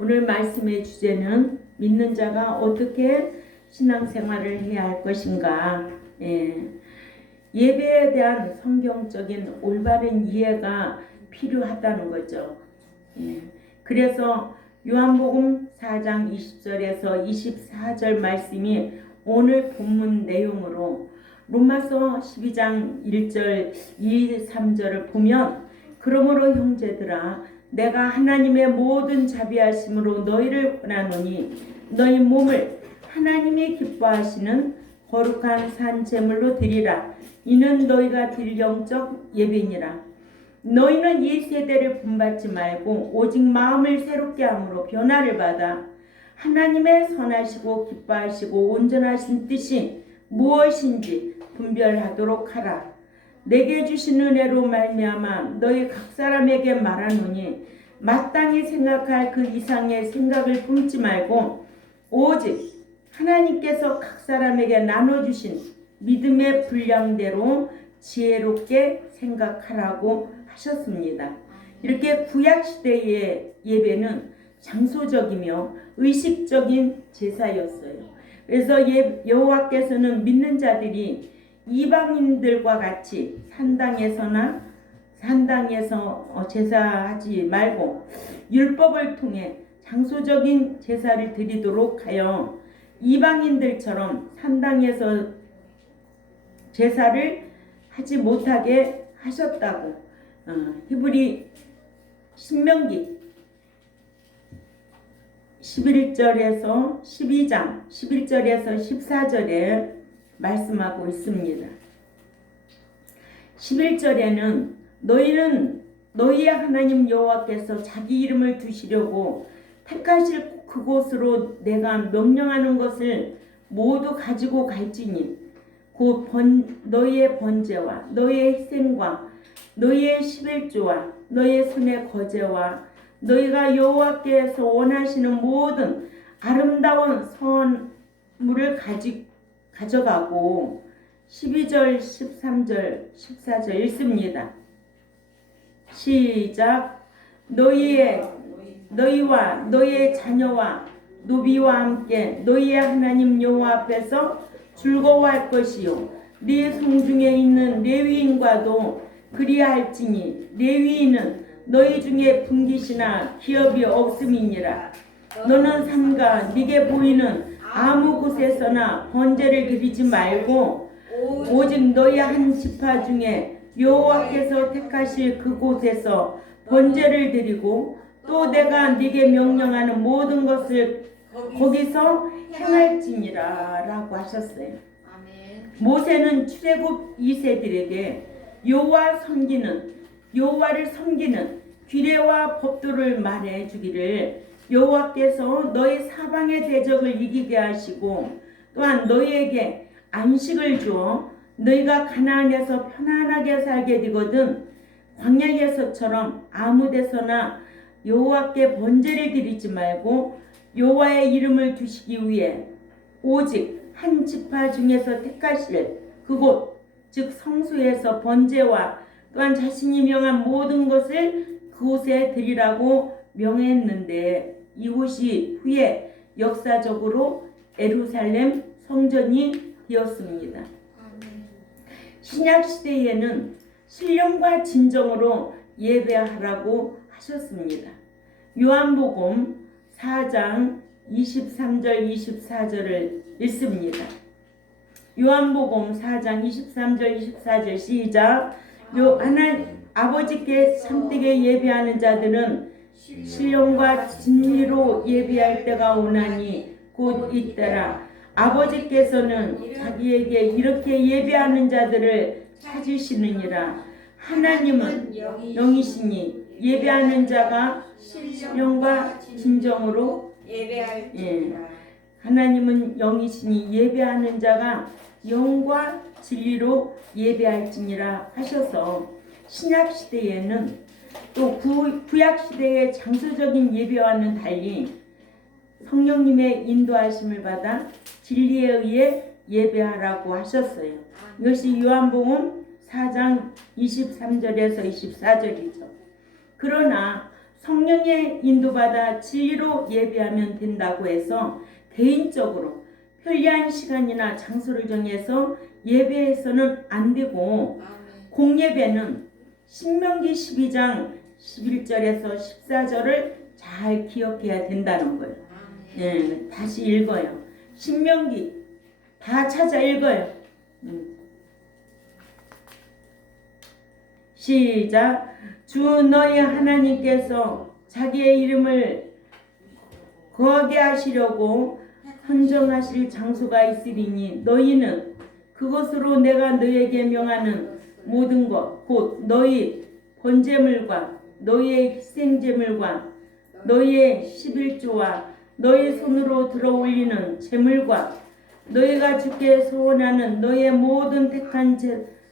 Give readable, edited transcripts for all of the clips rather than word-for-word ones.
오늘 말씀의 주제는 믿는 자가 어떻게 신앙생활을 해야 할 것인가. 예배에 대한 성경적인 올바른 이해가 필요하다는 거죠. 그래서 요한복음 4장 20절에서 24절 말씀이 오늘 본문 내용으로 로마서 12장 1절 2, 3절을 보면 그러므로 형제들아 내가 하나님의 모든 자비하심으로 너희를 권하노니 너희 몸을 하나님이 기뻐하시는 거룩한 산 제물로 드리라. 이는 너희가 드릴 영적 예배니라. 너희는 이 세대를 본받지 말고 오직 마음을 새롭게 함으로 변화를 받아 하나님의 선하시고 기뻐하시고 온전하신 뜻이 무엇인지 분별하도록 하라. 내게 주신 은혜로 말미암아 너희 각 사람에게 말하노니 마땅히 생각할 그 이상의 생각을 품지 말고 오직 하나님께서 각 사람에게 나눠주신 믿음의 분량대로 지혜롭게 생각하라고 하셨습니다. 이렇게 구약시대의 예배는 장소적이며 의식적인 제사였어요. 그래서 여호와께서는 믿는 자들이 이방인들과 같이 산당에서 제사하지 말고 율법을 통해 장소적인 제사를 드리도록 하여 이방인들처럼 산당에서 제사를 하지 못하게 하셨다고 히브리 신명기 11절에서 12장 11절에서 14절에 말씀하고 있습니다. 11절에는 너희는 너희의 하나님 여호와께서 자기 이름을 두시려고 택하실 그곳으로 내가 명령하는 것을 모두 가지고 갈지니 곧 너희의 번제와 너희의 희생과 너희의 11조와 너희의 손의 거제와 너희가 여호와께서 원하시는 모든 아름다운 선물을 가져가고 12절, 13절, 14절 읽습니다. 시작. 너희와 너희의 자녀와 노비와 함께 너희의 하나님 여호와 앞에서 즐거워할 것이요 네 성중에 있는 레위인과도 그리할지니 레위인은 너희 중에 분깃이나 기업이 없음이니라. 너는 삼가 네게 보이는 아무 곳에서나 번제를 드리지 말고 오직 너희 한 지파 중에 여호와께서 택하실 그곳에서 번제를 드리고 또 내가 네게 명령하는 모든 것을 거기서 행할지니라 라고 하셨어요. 모세는 출애굽 2세들에게 여호와를 섬기는 규례와 법도를 말해 주기를 여호와께서 너희 사방의 대적을 이기게 하시고 또한 너희에게 안식을 주어 너희가 가나안에서 편안하게 살게 되거든 광야에서처럼 아무 데서나 여호와께 번제를 드리지 말고 여호와의 이름을 두시기 위해 오직 한 지파 중에서 택하실 그곳 즉 성소에서 번제와 또한 자신이 명한 모든 것을 그곳에 드리라고 명했는데 이곳이 후에 역사적으로 예루살렘 성전이 되었습니다. 신약 시대에는 신령과 진정으로 예배하라고 하셨습니다. 요한복음 4장 23절 24절을 읽습니다. 요한복음 4장 23절 24절 시작. 아버지께 참되게 예배하는 자들은 신령과 진리로 예배할 때가 오나니 곧 이때라. 아버지께서는 자기에게 이렇게 예배하는 자들을 찾으시느니라. 하나님은 영이시니 예배하는 자가 신령과 진정으로 예배할지니라. 하나님은 영이시니 예배하는 자가 영과 진리로 예배할지니라 하셔서 신약 시대에는 또 구약 시대의 장소적인 예배와는 달리 성령님의 인도하심을 받아 진리에 의해 예배하라고 하셨어요. 이것이 요한복음 4장 23절에서 24절이죠. 그러나 성령의 인도받아 진리로 예배하면 된다고 해서 개인적으로 편리한 시간이나 장소를 정해서 예배해서는 안 되고 공예배는 신명기 12장 11절에서 14절을 잘 기억해야 된다는 거예요. 예, 다시 읽어요. 신명기 다 찾아 읽어요. 시작. 주 너희 하나님께서 자기의 이름을 거하게 하시려고 헌정하실 장소가 있으리니 너희는 그것으로 내가 너희에게 명하는 모든 것 곧 너희 번제물과 너희의 희생제물과 너희의 11조와 너희 손으로 들어올리는 제물과 너희가 주께 소원하는 너희의 모든 택한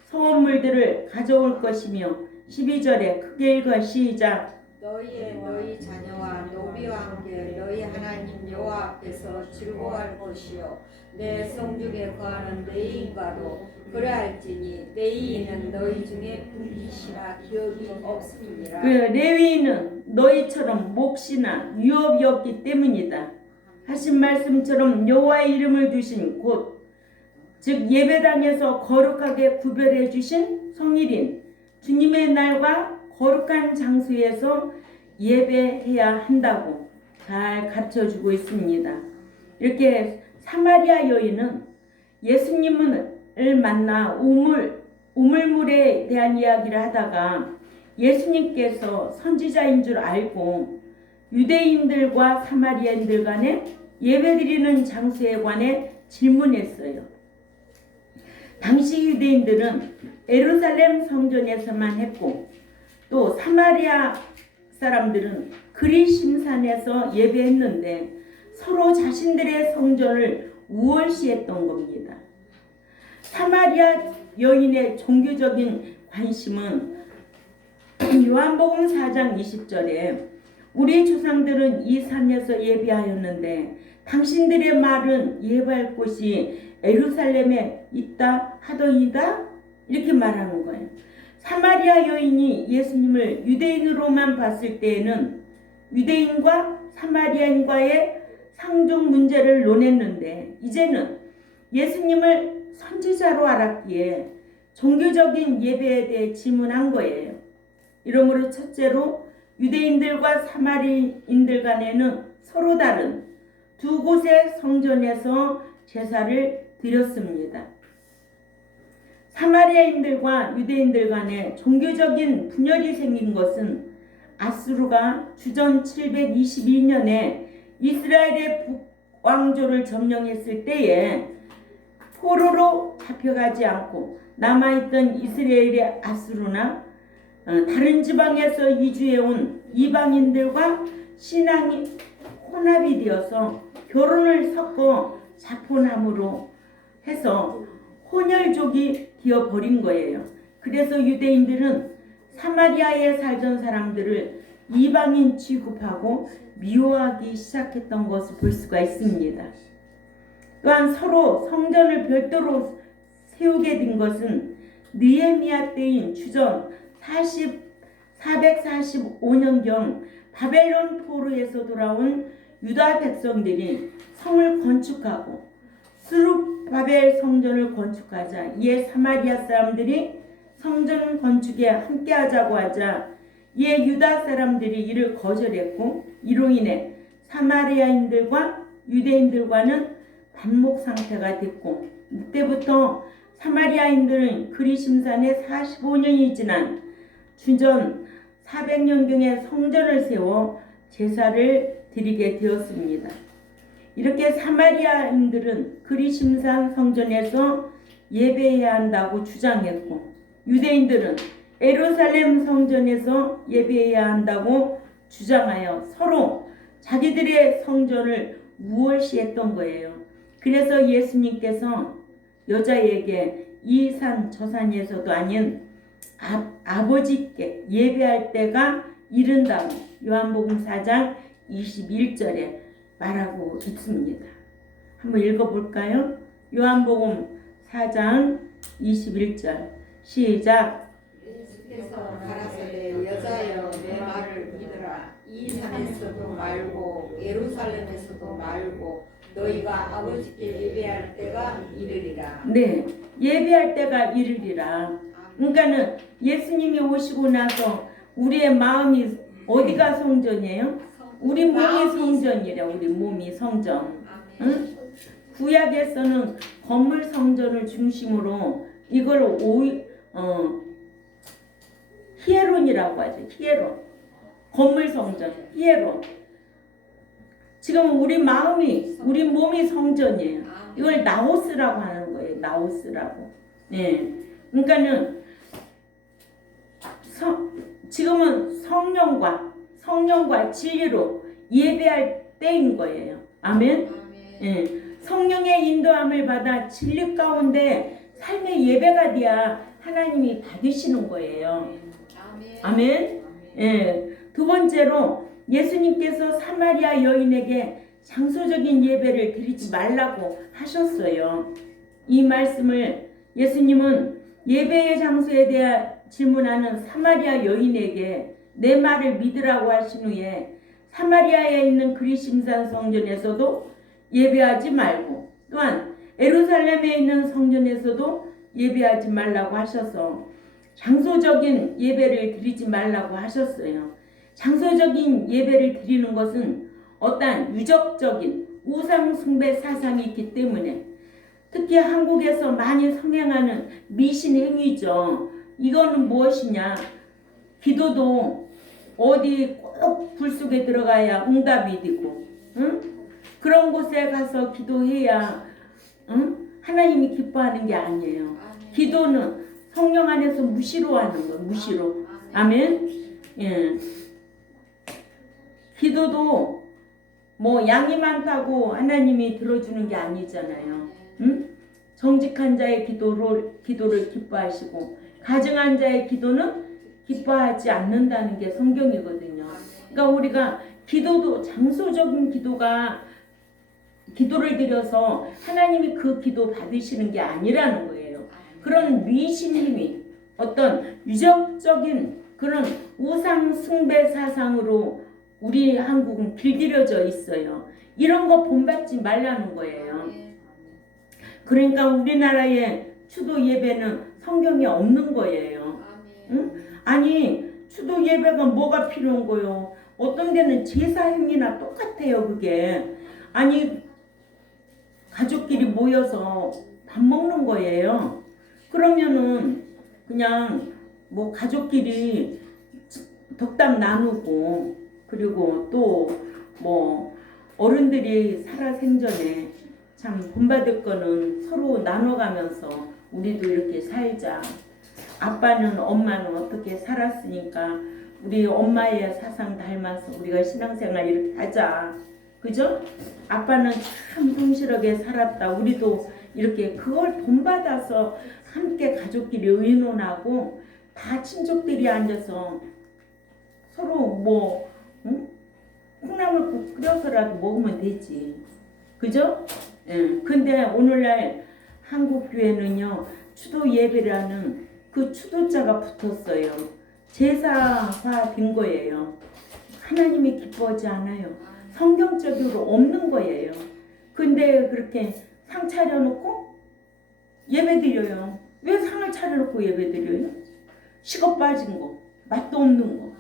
소원물들을 가져올 것이며 12절에 크게 읽어 시작. 너희 자녀와 노비와 함께 너희 하나님 여호와 앞에서 즐거워할 것이요 내 성중에 거하는 레위인과도 그래할지니 레위인은 너희 중에 분깃이나 기업이 없음이니라. 그 레위인은 너희처럼 몫이나 유업이 없기 때문이다. 하신 말씀처럼 여호와의 이름을 두신 곳 즉 예배당에서 거룩하게 구별해 주신 성일인 주님의 날과 거룩한 장소에서 예배해야 한다고 잘 가르쳐주고 있습니다. 이렇게 사마리아 여인은 예수님을 만나 우물물에 대한 이야기를 하다가 예수님께서 선지자인 줄 알고 유대인들과 사마리아인들 간에 예배드리는 장소에 관해 질문했어요. 당시 유대인들은 예루살렘 성전에서만 했고 또 사마리아 사람들은 그리심산에서 예배했는데 서로 자신들의 성전을 우월시했던 겁니다. 사마리아 여인의 종교적인 관심은 요한복음 4장 20절에 우리 조상들은 이 산에서 예배하였는데 당신들의 말은 예배할 곳이 예루살렘에 있다 하더이다 이렇게 말하는 거예요. 사마리아 여인이 예수님을 유대인으로만 봤을 때에는 유대인과 사마리아인과의 상종 문제를 논했는데 이제는 예수님을 선지자로 알았기에 종교적인 예배에 대해 질문한 거예요. 이러므로 첫째로 유대인들과 사마리아인들 간에는 서로 다른 두 곳의 성전에서 제사를 드렸습니다. 사마리아인들과 유대인들 간에 종교적인 분열이 생긴 것은 아수르가 주전 722년에 이스라엘의 북왕조를 점령했을 때에 포로로 잡혀가지 않고 남아있던 이스라엘의 아수르나 다른 지방에서 이주해온 이방인들과 신앙이 혼합이 되어서 결혼을 섞어 자포남으로 해서 혼혈족이 되어버린 거예요. 그래서 유대인들은 사마리아에 살던 사람들을 이방인 취급하고 미워하기 시작했던 것을 볼 수가 있습니다. 또한 서로 성전을 별도로 세우게 된 것은 느헤미야 때인 주전 445년경 바벨론 포로에서 돌아온 유다 백성들이 성을 건축하고 스룹바벨 성전을 건축하자 이에 사마리아 사람들이 성전 건축에 함께하자고 하자 이에 유다 사람들이 이를 거절했고 이로 인해 사마리아인들과 유대인들과는 반목 상태가 됐고 이때부터 사마리아인들은 그리심산에 45년이 지난 주전 400년경에 성전을 세워 제사를 드리게 되었습니다. 이렇게 사마리아인들은 그리심산 성전에서 예배해야 한다고 주장했고 유대인들은 예루살렘 성전에서 예배해야 한다고 주장하여 서로 자기들의 성전을 우월시했던 거예요. 그래서 예수님께서 여자에게 이 산 저 산에서도 아닌 아버지께 예배할 때가 이른다고 요한복음 4장 21절에 말하고 있습니다. 한번 읽어볼까요? 요한복음 4장 21절 시작. 예수께서 가라사대 여자여 내 말을 믿으라. 이 산에서도 말고 예루살렘에서도 말고 너희가 아버지께 예배할 때가 이르리라. 네, 예배할 때가 이르리라. 그러니까는 예수님이 오시고 나서 우리의 마음이 어디가 성전이에요? 우리 몸이 성전이래. 우리 몸이 성전. 응? 구약에서는 건물 성전을 중심으로 이걸 히에론이라고 하죠. 히에론. 건물 성전. 히에론. 지금 우리 마음이 우리 몸이 성전이에요. 이걸 나오스라고 하는 거예요. 나오스라고. 네. 그러니까는 지금은 성령과 진리로 예배할 때인 거예요. 아멘. 예. 성령의 인도함을 받아 진리 가운데 삶의 예배가 돼야 하나님이 받으시는 거예요. 아멘. 예. 두 번째로 예수님께서 사마리아 여인에게 장소적인 예배를 드리지 말라고 하셨어요. 이 말씀을 예수님은 예배의 장소에 대해 질문하는 사마리아 여인에게 내 말을 믿으라고 하신 후에 사마리아에 있는 그리심산 성전에서도 예배하지 말고 또한 예루살렘에 있는 성전에서도 예배하지 말라고 하셔서 장소적인 예배를 드리지 말라고 하셨어요. 장소적인 예배를 드리는 것은 어떠한 유적적인 우상 숭배 사상이 있기 때문에 특히 한국에서 많이 성행하는 미신 행위죠. 이거는 무엇이냐? 기도도 어디 꼭 불 속에 들어가야 응답이 되고, 응? 그런 곳에 가서 기도해야 응? 하나님이 기뻐하는 게 아니에요. 기도는 성령 안에서 무시로 하는 거예요. 무시로. 아멘. 예. 기도도 뭐 양이 많다고 하나님이 들어주는 게 아니잖아요. 응? 정직한 자의 기도를 기뻐하시고 가증한 자의 기도는 기뻐하지 않는다는 게 성경이거든요. 그러니까 우리가 기도도 장소적인 기도를 드려서 하나님이 그 기도 받으시는 게 아니라는 거예요. 그런 미신 힘이 어떤 유적적인 그런 우상 숭배 사상으로 우리 한국은 길들여져 있어요. 이런 거 본받지 말라는 거예요. 그러니까 우리나라의 추도 예배는 성경에 없는 거예요. 응? 아니 추도 예배가 뭐가 필요한 거요? 어떤 데는 제사 행위나 똑같아요. 그게 아니 가족끼리 모여서 밥 먹는 거예요. 그러면은 그냥 뭐 가족끼리 덕담 나누고 그리고 또 뭐 어른들이 살아생전에 참 본받을 거는 서로 나눠가면서 우리도 이렇게 살자. 아빠는 엄마는 어떻게 살았으니까 우리 엄마의 사상 닮아서 우리가 신앙생활 이렇게 하자. 그죠? 아빠는 참 성실하게 살았다. 우리도 이렇게 그걸 본받아서 함께 가족끼리 의논하고 다 친족들이 앉아서 서로 뭐 콩나물 끓여서라도 먹으면 되지. 그죠? 예. 근데 오늘날 한국 교회는요 추도 예배라는 그 추도자가 붙었어요. 제사화 된 거예요. 하나님이 기뻐하지 않아요. 성경적으로 없는 거예요. 근데 그렇게 상 차려놓고 예배 드려요. 왜 상을 차려놓고 예배 드려요? 식어 빠진 거, 맛도 없는 거.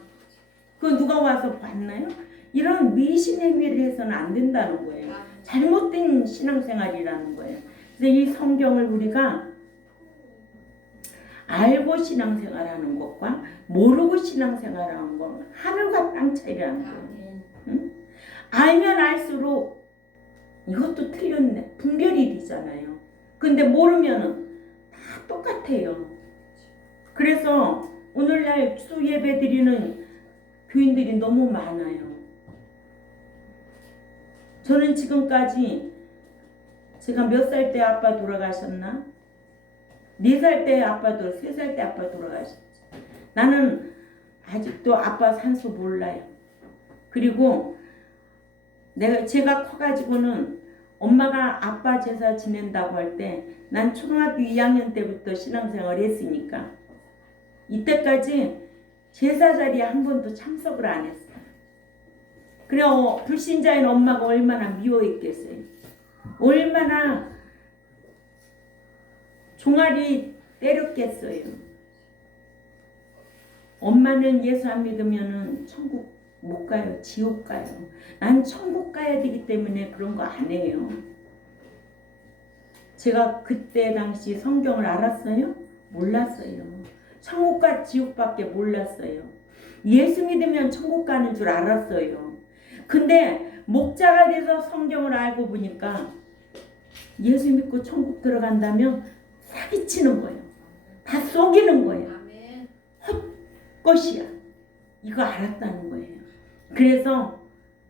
그거 누가 와서 봤나요? 이런 미신 행위를 해서는 안 된다는 거예요. 잘못된 신앙생활이라는 거예요. 그래서 이 성경을 우리가 알고 신앙생활하는 것과 모르고 신앙생활하는 건 하늘과 땅 차이라는 거예요. 응? 알면 알수록 이것도 틀렸네. 분별이 되잖아요. 근데 모르면은 다 똑같아요. 그래서 오늘날 추수 예배 드리는 교인들이 너무 많아요. 저는 지금까지 제가 몇 살 때 아빠 돌아가셨나? 4살 때 아빠 3살 때 아빠 돌아가셨지. 나는 아직도 아빠 산소 몰라요. 그리고 제가 커가지고는 엄마가 아빠 제사 지낸다고 할 때 난 초등학교 2학년 때부터 신앙생활 했으니까 이때까지 제사 자리에 한 번도 참석을 안 했어요. 그래 불신자인 엄마가 얼마나 미워했겠어요. 얼마나 종아리 때렸겠어요. 엄마는 예수 안 믿으면은 천국 못 가요. 지옥 가요. 난 천국 가야 되기 때문에 그런 거 안 해요. 제가 그때 당시 성경을 알았어요? 몰랐어요. 천국과 지옥밖에 몰랐어요. 예수 믿으면 천국 가는 줄 알았어요. 근데 목자가 돼서 성경을 알고 보니까 예수 믿고 천국 들어간다면 사기치는 거예요. 다 속이는 거예요. 헛것이야. 이거 알았다는 거예요. 그래서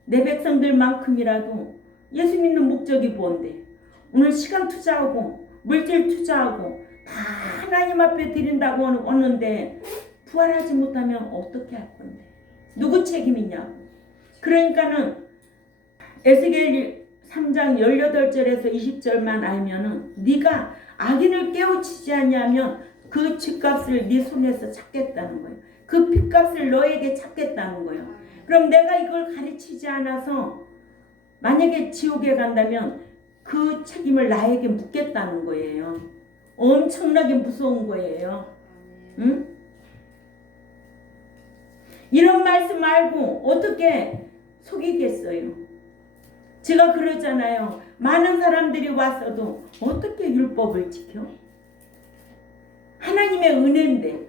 내 백성들만큼이라도 예수 믿는 목적이 뭔데? 오늘 시간 투자하고 물질 투자하고 다 하나님 앞에 드린다고 하는데 부활하지 못하면 어떻게 할 건데? 누구 책임이냐고. 그러니까는 에스겔 3장 18절에서 20절만 알면은 네가 악인을 깨우치지 않냐면 그 죗값을 네 손에서 찾겠다는 거예요. 그 핏값을 너에게 찾겠다는 거예요. 그럼 내가 이걸 가르치지 않아서 만약에 지옥에 간다면 그 책임을 나에게 묻겠다는 거예요. 엄청나게 무서운 거예요. 응? 이런 말씀 알고 어떻게 속이겠어요? 제가 그러잖아요. 많은 사람들이 왔어도 어떻게 율법을 지켜? 하나님의 은혜인데.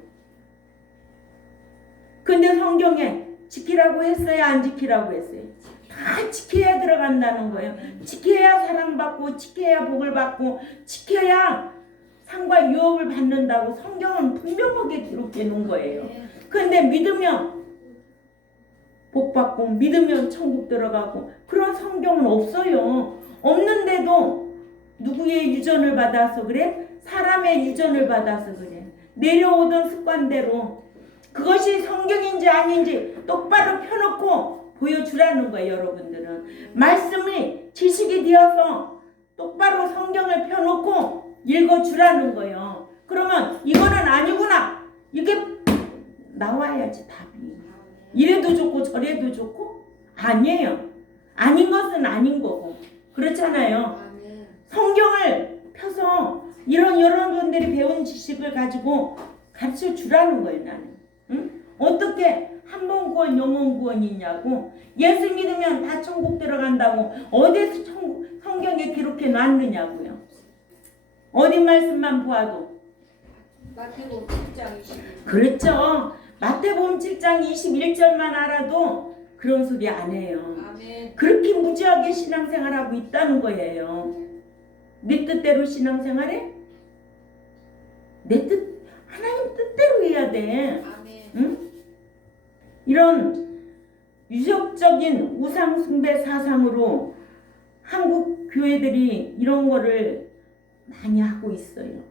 근데 성경에 지키라고 했어요? 안 지키라고 했어요? 다 지켜야 들어간다는 거예요. 지켜야 사랑받고 지켜야 복을 받고 지켜야 상과 유업을 받는다고 성경은 분명하게 기록해 놓은 거예요. 그런데 믿으면 복 받고 믿으면 천국 들어가고 그런 성경은 없어요. 없는데도 누구의 유전을 받아서 그래? 사람의 유전을 받아서 그래. 내려오던 습관대로 그것이 성경인지 아닌지 똑바로 펴놓고 보여주라는 거예요. 여러분들은 말씀이 지식이 되어서 똑바로 성경을 펴놓고 읽어주라는 거예요. 그러면 이거는 아니구나 이게 나와야지 답이. 이래도 좋고 저래도 좋고 아니에요. 아닌 것은 아닌 거고 그렇잖아요. 성경을 펴서 이런 여러분들이 배운 지식을 가지고 가르쳐 주라는 거예요. 나는 응? 어떻게 한 번 구원 영원 구원이 있냐고. 예수 믿으면 다 천국 들어간다고 어디서 성경에 기록해 놨느냐고요. 어디 말씀만 보아도 마태복음 7장 21절. 그렇죠. 마태복음 7장 21절만 알아도 그런 소리 안 해요. 아멘. 그렇게 무지하게 신앙생활하고 있다는 거예요. 네 뜻대로 신앙생활해? 내 뜻, 하나님 뜻대로 해야 돼. 아멘. 응? 이런 유적적인 우상 숭배 사상으로 한국 교회들이 이런 거를 많이 하고 있어요.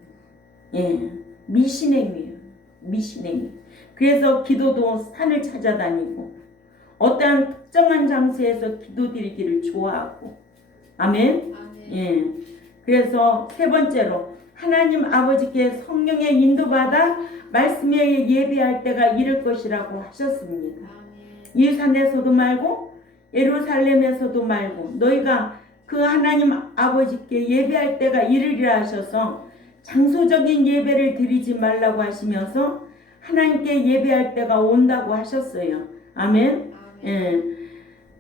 예, 미신행위예요. 미신행위. 그래서 기도도 산을 찾아다니고 어떠한 특정한 장소에서 기도드리기를 좋아하고 아멘. 아멘. 예. 그래서 세 번째로 하나님 아버지께 성령의 인도받아 말씀에 예배할 때가 이를 것이라고 하셨습니다. 아멘. 이 산에서도 말고 예루살렘에서도 말고 너희가 그 하나님 아버지께 예배할 때가 이르리라 하셔서 장소적인 예배를 드리지 말라고 하시면서 하나님께 예배할 때가 온다고 하셨어요. 아멘. 예.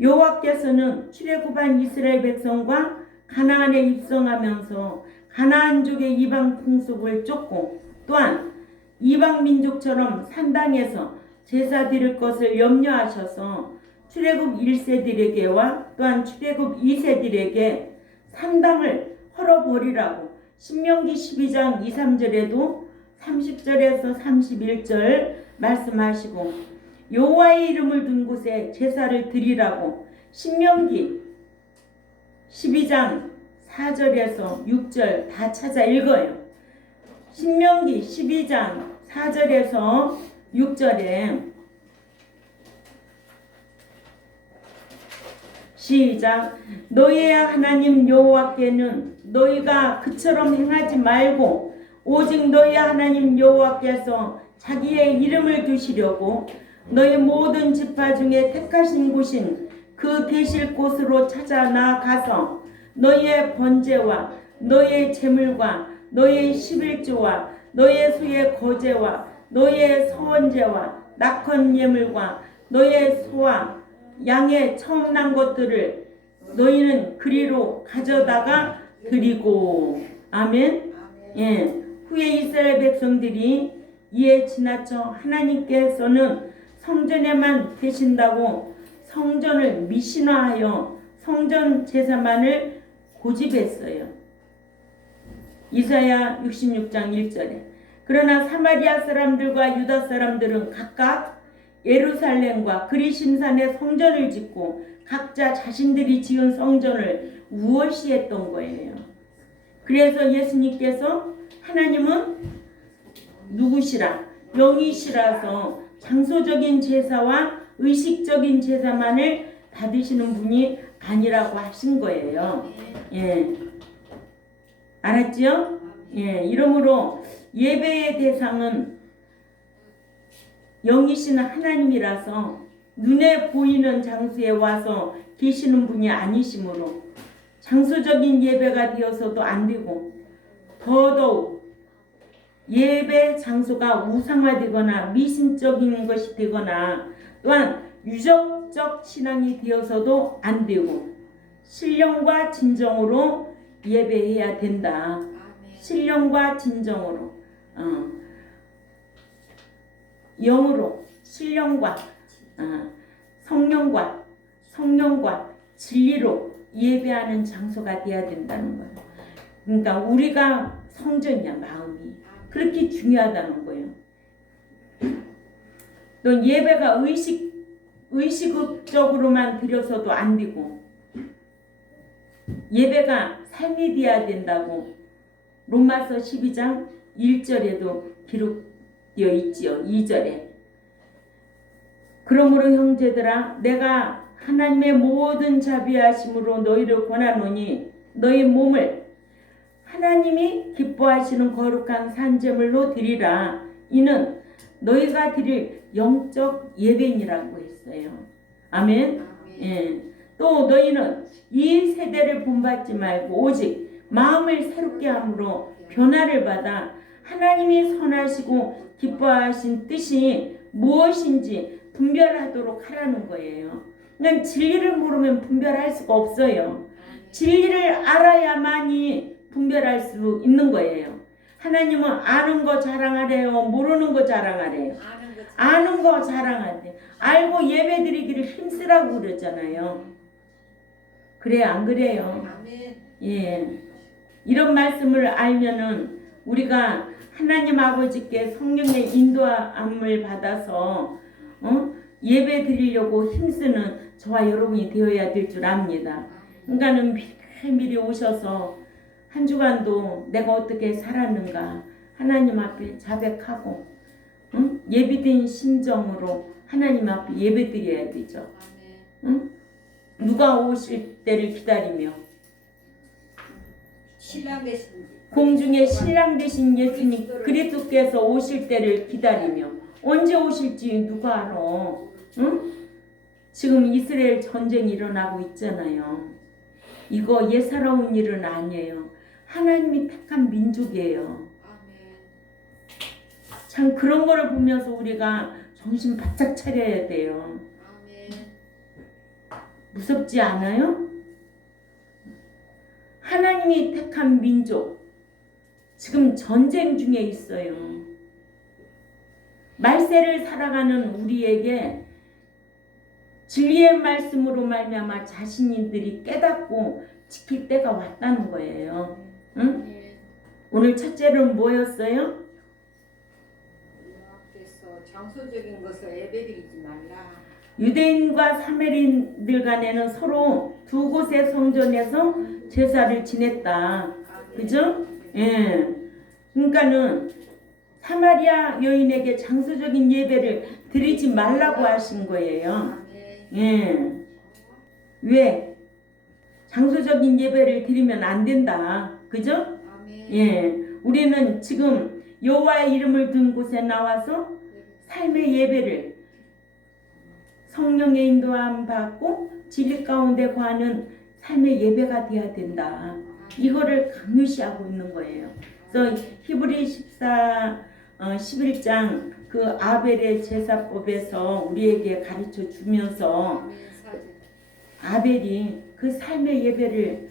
여호와께서는 출애굽한 이스라엘 백성과 가나안에 입성하면서 가나안족의 이방 풍속을 쫓고 또한 이방 민족처럼 산당에서 제사 드릴 것을 염려하셔서 출애굽 1세들에게와 또한 출애굽 2세들에게 산당을 헐어버리라고 신명기 12장 2, 3절에도 30절에서 31절 말씀하시고 여호와의 이름을 둔 곳에 제사를 드리라고 신명기 12장 4절에서 6절 다 찾아 읽어요. 신명기 12장 4절에서 6절에 시작. 너희의 하나님 여호와께는 너희가 그처럼 행하지 말고 오직 너희 하나님 여호와께서 자기의 이름을 두시려고 너희 모든 지파 중에 택하신 곳인 그 계실 곳으로 찾아 나아가서 너의 번제와 너의 제물과 너의 11조와 너의 수의 거제와 너의 서원제와 낙헌 예물과 너의 소와 양의 처음 난 것들을 너희는 그리로 가져다가 드리고. 아멘. 예. 후에 이스라엘 백성들이 이에 지나쳐 하나님께서는 성전에만 계신다고 성전을 미신화하여 성전 제사만을 고집했어요. 이사야 66장 1절에 그러나 사마리아 사람들과 유다 사람들은 각각 예루살렘과 그리심산에 성전을 짓고 각자 자신들이 지은 성전을 우월시했던 거예요. 그래서 예수님께서 하나님은 누구시라? 영이시라서 장소적인 제사와 의식적인 제사만을 받으시는 분이 아니라고 하신 거예요. 예. 알았죠? 예. 이러므로 예배의 대상은 영이신 하나님이라서 눈에 보이는 장소에 와서 계시는 분이 아니시므로 장소적인 예배가 되어서도 안 되고 더더욱 예배 장소가 우상화되거나 미신적인 것이 되거나 또한 유적적 신앙이 되어서도 안 되고 신령과 진정으로 예배해야 된다. 신령과 진정으로 영으로 신령과 성령과 진리로 예배하는 장소가 돼야 된다는 거예요. 그러니까 우리가 성전이야. 마음이 그렇게 중요하다는 거예요. 또 예배가 의식적으로만 드려서도 안 되고 예배가 삶이 되어야 된다고 로마서 12장 1절에도 기록되어 있지요. 2절에 그러므로 형제들아 내가 하나님의 모든 자비하심으로 너희를 권하노니 너희 몸을 하나님이 기뻐하시는 거룩한 산제물로 드리라. 이는 너희가 드릴 영적 예배니라고 했어요. 아멘. 예. 또 너희는 이 세대를 본받지 말고 오직 마음을 새롭게 함으로 변화를 받아 하나님이 선하시고 기뻐하신 뜻이 무엇인지 분별하도록 하라는 거예요. 그냥 진리를 모르면 분별할 수가 없어요. 진리를 알아야만이 분별할 수 있는 거예요. 하나님은 아는 거 자랑하래요? 모르는 거 자랑하래요? 아는 거 자랑하래요. 알고 예배 드리기를 힘쓰라고 그러잖아요. 그래 안 그래요? 예. 이런 말씀을 알면은 우리가 하나님 아버지께 성령의 인도함을 받아서 예배 드리려고 힘쓰는 저와 여러분이 되어야 될 줄 압니다. 그러니까는 미리 오셔서 한 주간도 내가 어떻게 살았는가 하나님 앞에 자백하고 예비된 심정으로 하나님 앞에 예배 드려야 되죠. 누가 오실 때를 기다리며 공중에 신랑 되신 예수님 그리스도께서 오실 때를 기다리며 언제 오실지 누가 알아? 지금 이스라엘 전쟁이 일어나고 있잖아요. 이거 예사로운 일은 아니에요. 하나님이 택한 민족이에요. 참 그런 거를 보면서 우리가 정신 바짝 차려야 돼요. 무섭지 않아요? 하나님이 택한 민족 지금 전쟁 중에 있어요. 말세를 살아가는 우리에게 진리의 말씀으로 말미암아 자신들이 깨닫고 지킬 때가 왔다는 거예요. 응? 오늘 첫째는 뭐였어요? 장소적인 것을 예배드리지 말라. 유대인과 사마리아인들 간에는 서로 두 곳의 성전에서 제사를 지냈다. 그죠? 예. 그러니까는 사마리아 여인에게 장소적인 예배를 드리지 말라고 하신 거예요. 예. 왜? 장소적인 예배를 드리면 안 된다. 그죠? 예. 우리는 지금 여호와의 이름을 든 곳에 나와서 삶의 예배를 성령의 인도함 받고 진리 가운데 거하는 삶의 예배가 돼야 된다. 이거를 강요시하고 있는 거예요. 그래서 히브리 11장 그 아벨의 제사법에서 우리에게 가르쳐 주면서 아벨이 그 삶의 예배를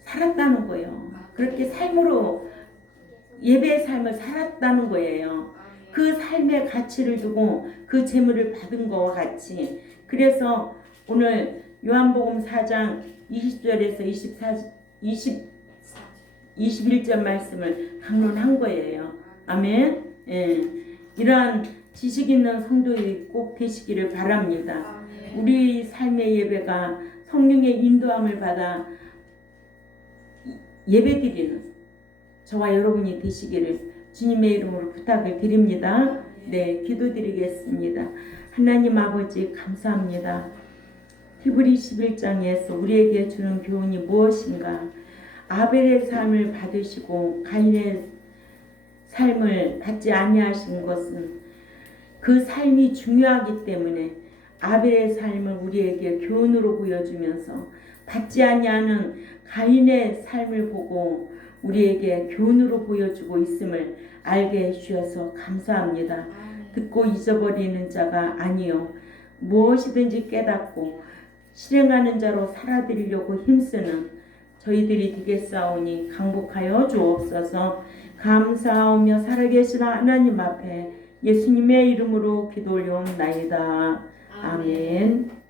살았다는 거예요. 그렇게 삶으로 예배의 삶을 살았다는 거예요. 그 삶의 가치를 두고 그 재물을 받은 것과 같이. 그래서 오늘 요한복음 4장 20절에서 21절 말씀을 강론한 거예요. 아멘. 예. 이러한 지식 있는 성도들이 꼭 되시기를 바랍니다. 우리 삶의 예배가 성령의 인도함을 받아 예배드리는 저와 여러분이 되시기를 주님의 이름으로 부탁을 드립니다. 네, 기도드리겠습니다. 하나님 아버지 감사합니다. 히브리 11장에서 우리에게 주는 교훈이 무엇인가? 아벨의 삶을 받으시고 가인의 삶을 받지 아니하신 것은 그 삶이 중요하기 때문에 아벨의 삶을 우리에게 교훈으로 보여주면서 받지 아니하는 가인의 삶을 보고 우리에게 교훈으로 보여주고 있음을 알게 해주셔서 감사합니다. 듣고 잊어버리는 자가 아니요 무엇이든지 깨닫고 실행하는 자로 살아드리려고 힘쓰는 저희들이 되겠사오니 강복하여 주옵소서. 감사하며 살아계신 하나님 앞에 예수님의 이름으로 기도 올려옵나이다. 아멘.